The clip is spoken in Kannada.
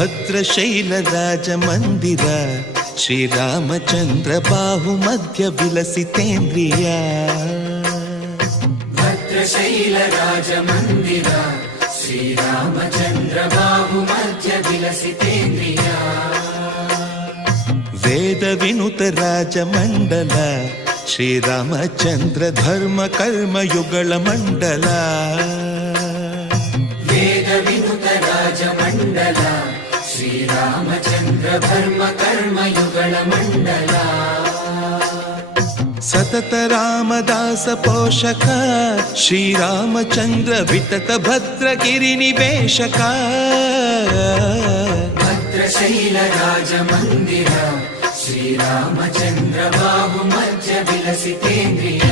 ಭದ್ರಶೈಲ ರಾಜ ಮಂದಿರ ಶ್ರೀರಾಮಚಂದ್ರ ಬಾಹು ಮಧ್ಯ ವಿಲಸಿತೇಂದ್ರಿಯ ಭದ್ರಶೈಲ ರಾಜ ಮಂದಿರ ಶ್ರೀರಾಮಚಂದ್ರ ಬಾಹು ಮಧ್ಯ ವಿಲಸಿತೇಂದ್ರಿಯ ವೇದ ವಿನುತ ರಾಜ ಮಂಡಲ ಶ್ರೀರಾಮಚಂದ್ರ ಧರ್ಮ ಕರ್ಮ ಯುಗಳ ಮಂಡಲ ವೇದ ವಿನುತ ರಾಜ ಮಂಡಲ ಶ್ರೀರಾಮಚಂದ್ರ ಧರ್ಮ ಕರ್ಮ ಯುಗಳ ಮಂಡಲ ಸತತ ರಾಮದಾಸ ಪೋಷಕ ಶ್ರೀರಾಮಚಂದ್ರ ವಿತತ ಭದ್ರಗಿರಿ ನಿವೇಶಕ ಭದ್ರಶೈಲ ರಾಜ ಮಂದಿರ ಶ್ರೀರಾಮಚಂದ್ರ ಬಾಹು ಮಧ್ಯ ವಿಲಸಿತೇಂದ್ರಿಯ